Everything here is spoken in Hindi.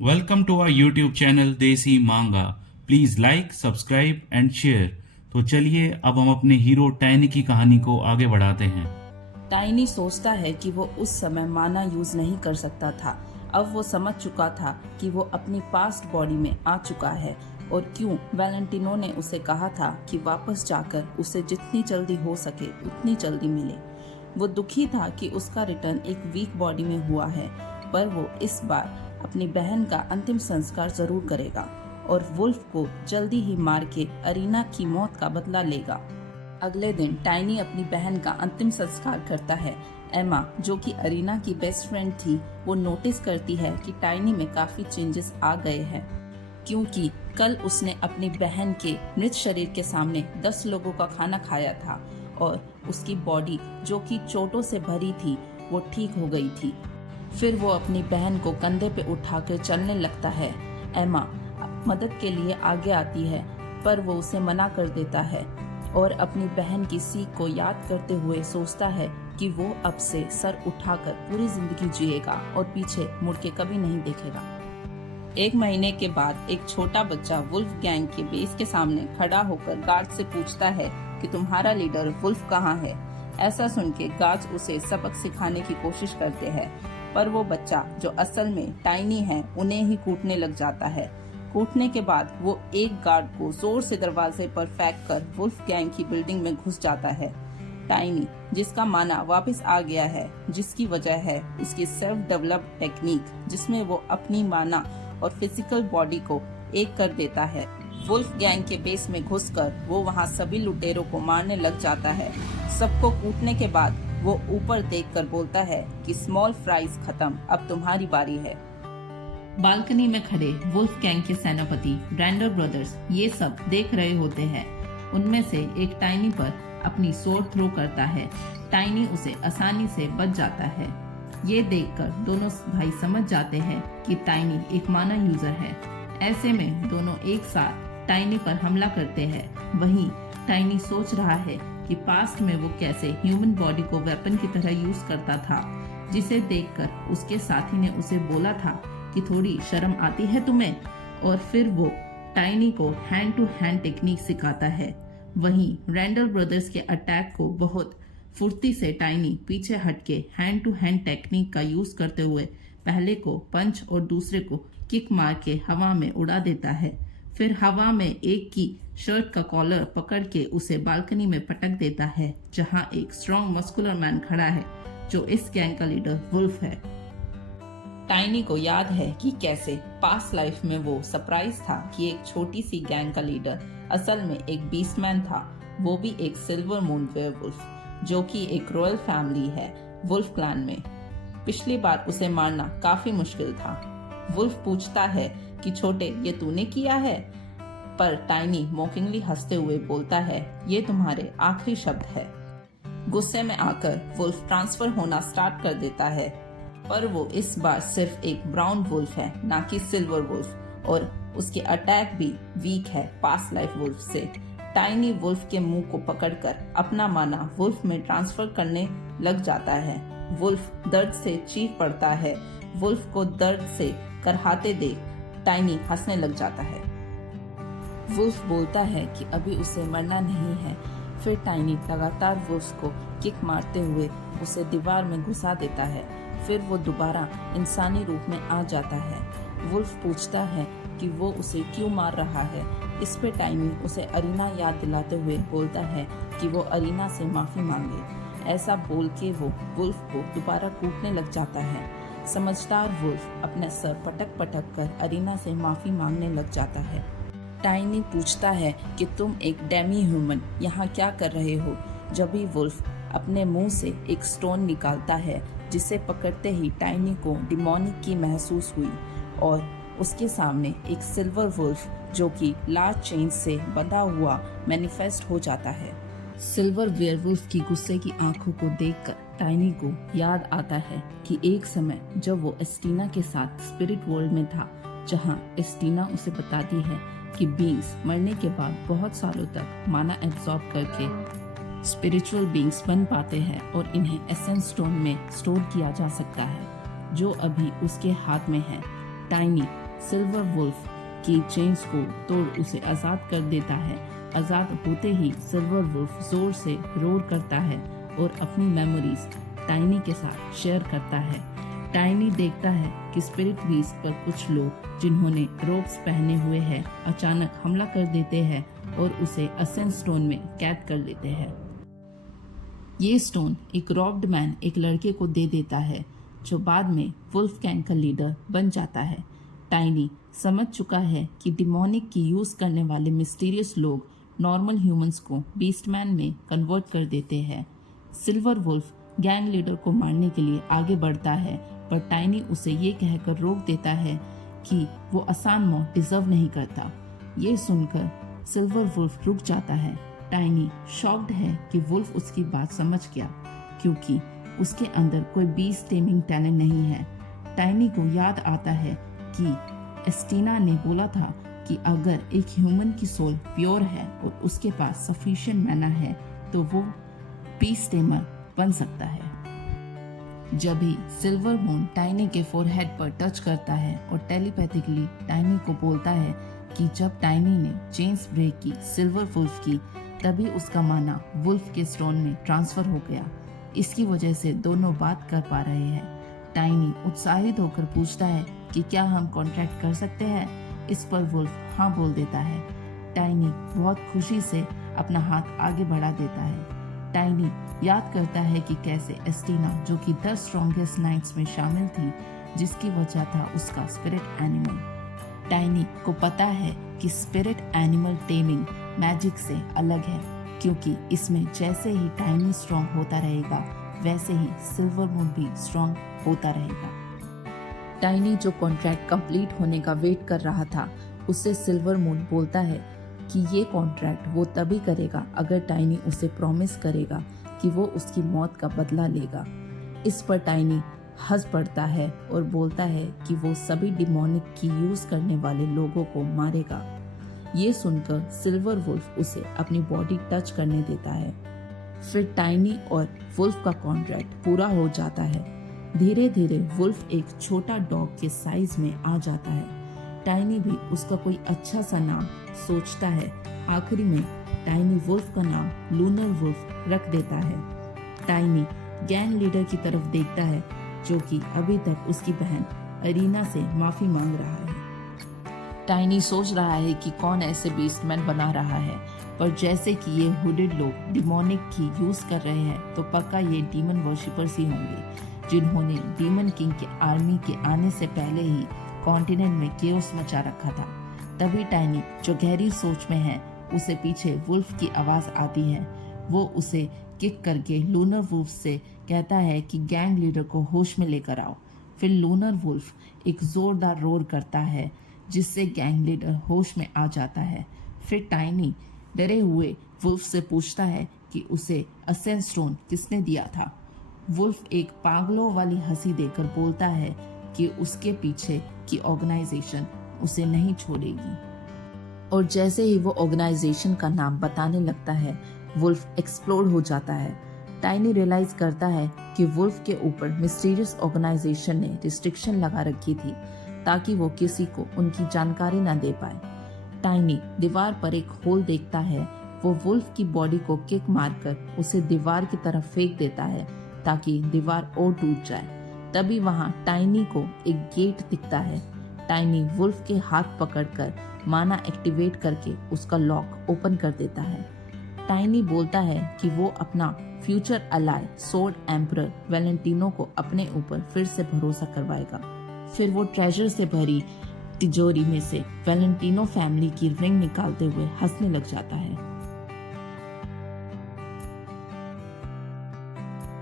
Welcome to our YouTube channel Desi Manga. Please like, subscribe and share. तो चलिए अब हम अपने हीरो टाइनी की कहानी को आगे बढ़ाते हैं। टाइनी सोचता है कि वो उस समय माना यूज नहीं कर सकता था। अब वो समझ चुका था कि वो अपनी पास्ट बॉडी में आ चुका है और क्यों वैलेंटिनो ने उसे कहा था कि वापस जाकर उसे जितनी जल्दी हो सके उतनी जल्दी मिले। वो दुखी था कि उसका रिटर्न एक वीक बॉडी में हुआ है, पर वो इस बार अपनी बहन का अंतिम संस्कार जरूर करेगा और वुल्फ को जल्दी ही मार के अरीना की मौत का बदला लेगा। अगले दिन टाइनी अपनी बहन का अंतिम संस्कार करता है। एमा, जो कि अरीना की बेस्ट फ्रेंड थी, वो नोटिस करती है कि टाइनी में काफी चेंजेस आ गए हैं, क्योंकि कल उसने अपनी बहन के मृत शरीर के सामने 10 लोगों का खाना खाया था और उसकी बॉडी जो कि चोटों से भरी थी वो ठीक हो गई थी। फिर वो अपनी बहन को कंधे पे उठाकर चलने लगता है। एमा मदद के लिए आगे आती है, पर वो उसे मना कर देता है और अपनी बहन की सीख को याद करते हुए सोचता है कि वो अब से सर उठाकर पूरी जिंदगी जिएगा और पीछे मुड़ के कभी नहीं देखेगा। 1 महीने के बाद एक छोटा बच्चा वुल्फ गैंग के बेस के सामने खड़ा होकर गार्ड से पूछता है कि तुम्हारा लीडर वुल्फ कहाँ है। ऐसा सुन के गार्ड्स उसे सबक सिखाने की कोशिश करते हैं, पर वो बच्चा जो असल में टाइनी है उन्हें ही कूटने लग जाता है। कूटने के बाद वो एक गार्ड को जोर से दरवाजे पर फेंक कर वुल्फ गैंग की बिल्डिंग में घुस जाता है। टाइनी, जिसका माना वापस आ गया है, जिसकी वजह है उसकी सेल्फ डेवलप्ड टेक्निक, जिसमें वो अपनी माना और फिजिकल बॉडी को एक कर देता है। वुल्फ गैंग के बेस में घुसकर वो वहाँ सभी लुटेरों को मारने लग जाता है। सबको कूटने के बाद वो ऊपर देखकर बोलता है कि स्मॉल फ्राइज खत्म, अब तुम्हारी बारी है। बालकनी में खड़े वुल्फ गैंग के सेनापति ब्रैंडर ब्रदर्स ये सब देख रहे होते हैं। उनमें से एक टाइनी पर अपनी सोर्ड थ्रो करता है। टाइनी उसे आसानी से बच जाता है। ये देखकर दोनों भाई समझ जाते हैं कि टाइनी एक माना यूजर है। ऐसे में दोनों एक साथ टाइनी पर हमला करते हैं। वहीं टाइनी सोच रहा है कि पास्ट में वो कैसे ह्यूमन बॉडी को वेपन की तरह यूज करता था, जिसे देखकर उसके साथी ने उसे बोला था कि थोड़ी शर्म आती है तुम्हें, और फिर वो टाइनी को हैंड टू हैंड टेक्निक सिखाता है। वहीं रैंडल ब्रदर्स के अटैक को बहुत फुर्ती से टाइनी पीछे हटके हैंड टू हैंड टेक्निक का यूज करते हुए पहले को पंच और दूसरे को किक मार के हवा में उड़ा देता है। फिर हवा में एक की शर्ट का कॉलर पकड़ के उसे बालकनी में पटक देता है, जहां एक स्ट्रॉन्ग मस्कुलर मैन खड़ा है जो इस गैंग का लीडर वुल्फ है। टाइनी को याद है कि कैसे पास्ट लाइफ में वो सरप्राइज था कि एक छोटी सी गैंग का लीडर असल में एक बीस्टमैन था, वो भी एक सिल्वर मून वेयरवुल्फ, जो कि एक रॉयल फैमिली है वुल्फ क्लैन में। पिछली बार उसे मारना काफी मुश्किल था। वुल्फ पूछता है कि छोटे, ये तूने किया है? पर टाइनी मॉकिंगली हंसते हुए बोलता है, ये तुम्हारे आखिरी शब्द है। गुस्से में आकर वुल्फ ट्रांसफर होना स्टार्ट कर देता है, पर वो इस बार सिर्फ एक ब्राउन वुल्फ है, ना कि सिल्वर वुल्फ, और उसके अटैक भी वीक है पास्ट लाइफ वुल्फ से। टाइनी वुल्फ के मुंह को पकड़कर अपना माना वुल्फ में ट्रांसफर करने लग जाता है। वुल्फ दर्द से चीख पड़ता है। वुल्फ को दर्द से करहाते देख टाइनी हंसने लग जाता है। वुल्फ बोलता है कि अभी उसे मरना नहीं है। फिर टाइनी लगातार वुल्फ को किक मारते हुए उसे दीवार में घुसा देता है। फिर वो दोबारा इंसानी रूप में आ जाता है। वुल्फ पूछता है कि वो उसे क्यों मार रहा है। इस पे टाइनी उसे अरीना याद दिलाते हुए बोलता है कि वो अरीना से माफी मांगे। ऐसा बोल के वो वुल्फ को दोबारा कूटने लग जाता है। समझदार वुल्फ अपने सर पटक पटक कर अरीना से माफी मांगने लग जाता है। टाइनी पूछता है कि तुम एक डेमी ह्यूमन यहाँ क्या कर रहे हो। जब भी वुल्फ अपने मुंह से एक स्टोन निकालता है, जिसे पकड़ते ही टाइनी को डिमोनिक की महसूस हुई और उसके सामने एक सिल्वर वुल्फ जो कि लार्ज चेन से बंधा हुआ मैनिफेस्ट हो जाता है। सिल्वर वेयरवुल्फ की गुस्से की आंखों को देखकर टाइनी को याद आता है कि एक समय जब वो एस्टीना के साथ स्पिरिट वर्ल्ड में था, जहां एस्टीना उसे बताती है कि बींग्स मरने के बाद बहुत सालों तक माना एब्जॉर्ब करके स्पिरिचुअल बींग्स बन पाते हैं और इन्हें एसेंस स्टोन में स्टोर किया जा सकता है, जो अभी उसके हाथ में है। टाइनी सिल्वर वुल्फ की चेन्स को तोड़ उसे आज़ाद कर देता है। आज़ाद होते ही सिल्वर वुल्फ जोर से रोर करता है और अपनी मेमोरीज टाइनी के साथ शेयर करता है। टाइनी देखता है कि स्पिरिट बीस्ट पर कुछ लोग जिन्होंने रोब्स पहने हुए हैं अचानक हमला कर देते हैं और उसे असेंट स्टोन में कैद कर लेते हैं। ये स्टोन एक रॉब्ड मैन एक लड़के को दे देता है जो बाद में वुल्फ गैंग का लीडर बन जाता है। टाइनी समझ चुका है कि डिमोनिक की यूज करने वाले मिस्टीरियस लोग नॉर्मल ह्यूमंस को बीस्टमैन में कन्वर्ट कर देते हैं। सिल्वर वुल्फ गैंग लीडर को मारने के लिए आगे बढ़ता है, पर टाइनी उसे ये कहकर रोक देता है कि वो आसान मौत डिजर्व नहीं करता। ये सुनकर सिल्वर वुल्फ रुक जाता है। टाइनी शॉक्ड है कि वुल्फ उसकी बात समझ गया, क्योंकि उसके अंदर कोई बीस्ट टेमिंग टैलेंट नहीं है। टाइनी को याद आता है कि एस्टीना ने बोला था कि अगर एक ह्यूमन की सोल प्योर है और उसके पास सफिशिएंट मैना है तो वो बीस्ट टेमर बन सकता है। जब ही सिल्वर मून टाइनी के फोरहेड पर टच करता है और टेलीपैथिकली टाइनी को बोलता है कि जब टाइनी ने चेन्स ब्रेक की सिल्वर वुल्फ की, तभी उसका माना वुल्फ के स्टोन में ट्रांसफर हो गया। इसकी वजह से दोनों बात कर पा रहे हैं। टाइनी उत्साहित होकर पूछता है कि क्या हम कॉन्ट्रैक्ट कर सकते हैं। इस पर वुल्फ हाँ बोल देता है। टाइनी बहुत खुशी से अपना हाथ आगे बढ़ा देता है। टाइनी याद करता है कि कैसे एस्टीना, जो कि 10 स्ट्रॉन्गेस्ट नाइट्स में शामिल थी, जिसकी वजह था उसका स्पिरिट एनिमल। टाइनी को पता है कि स्पिरिट एनिमल टेमिंग मैजिक से अलग है, क्योंकि इसमें जैसे ही टाइनी स्ट्रॉन्ग होता रहेगा वैसे ही सिल्वर मून भी स्ट्रॉन्ग होता रहेगा। टाइनी जो कॉन्ट्रैक्ट कंप्लीट होने का वेट कर रहा था, उससे सिल्वर मून बोलता है कि ये कॉन्ट्रैक्ट वो तभी करेगा अगर टाइनी उसे प्रॉमिस करेगा कि वो उसकी मौत का बदला लेगा। इस पर टाइनी हंस पड़ता है और बोलता है कि वो सभी डिमोनिक की यूज करने वाले लोगों को मारेगा। ये सुनकर सिल्वर वुल्फ उसे अपनी बॉडी टच करने देता है। फिर टाइनी और वुल्फ का कॉन्ट्रैक्ट पूरा हो जाता है। धीरे धीरे वुल्फ एक छोटा डॉग के साइज में आ जाता है। टाइनी भी उसका कोई अच्छा सा नाम सोचता है। आखिरी में टाइनी वुल्फ का नाम लूनर वुल्फ रख देता है। टाइनी गैंग लीडर की तरफ देखता है, जो कि अभी तक उसकी बहन अरीना से माफी मांग रहा है। टाइनी सोच रहा है कि कौन ऐसे बीस्टमैन बना रहा है, पर जैसे कि ये हुडेड लोग डिमोनिक की यूज कर रहे हैं तो पक्का ये डीमन वर्शिपर्स ही होंगे, जिन्होंने डीमन किंग के आर्मी के आने से पहले ही कॉन्टिनेंट में केओस मचा रखा था। तभी टाइनी, जो गहरी सोच में है, उसे पीछे वुल्फ की आवाज आती है। वो उसे किक करके लूनर वुल्फ से कहता है कि गैंग लीडर को होश में लेकर आओ। फिर लूनर वुल्फ एक जोरदार रोर करता है, जिससे गैंग लीडर होश में आ जाता है। फिर टाइनी डरे हुए वुल्फ से पूछता है कि उसे असेंट स्टोन किसने दिया था। वुल्फ एक पागलों वाली हंसी देकर बोलता है कि उसके पीछे की ऑर्गेनाइजेशन उसे नहीं छोड़ेगी। और जैसे ही वो ऑर्गेनाइजेशन का नाम बताने लगता है, वुल्फ एक्सप्लोड हो जाता है। टाइनी रियलाइज करता है कि वुल्फ के ऊपर मिस्टीरियस ऑर्गेनाइजेशन ने रिस्ट्रिक्शन लगा रखी थी, ताकि वो किसी को उनकी जानकारी ना दे पाए। टाइनी दीवार पर एक होल देखता है। वो वुल्फ की बॉडी को किक मारकर उसे दीवार की तरफ फेंक देता है, ताकि दीवार और टूट जाए। तभी वहां टाइनी को एक गेट दिखता है। टाइनी वुल्फ के हाथ पकड़कर माना एक्टिवेट करके उसका लॉक ओपन कर देता है। टाइनी बोलता है कि वो अपना फ्यूचर अलाय सोर्ड एम्परर वैलेंटिनो को अपने ऊपर फिर से भरोसा करवाएगा। फिर वो ट्रेजर से भरी तिजोरी में से वैलेंटिनो फैमिली की रिंग निकालते हुए हंसने लग जाता है।